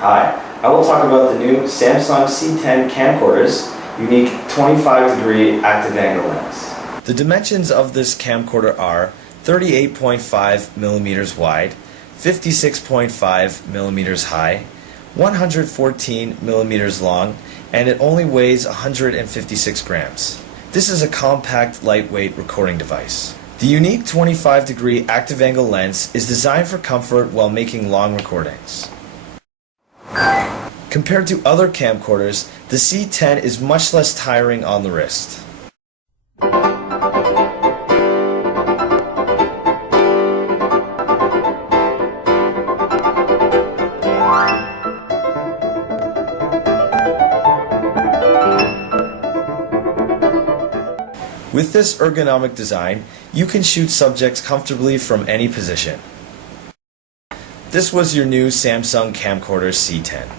Hi, I will talk about the new Samsung C10 camcorder's unique 25-degree active angle lens. The dimensions of this camcorder are 38.5 millimeters wide, 56.5 millimeters high, 114 millimeters long, and it only weighs 156 grams. This is a compact, lightweight recording device. The unique 25-degree active angle lens is designed for comfort while making long recordings. Compared to other camcorders, the C10 is much less tiring on the wrist. With this ergonomic design, you can shoot subjects comfortably from any position. This was your new Samsung Camcorder C10.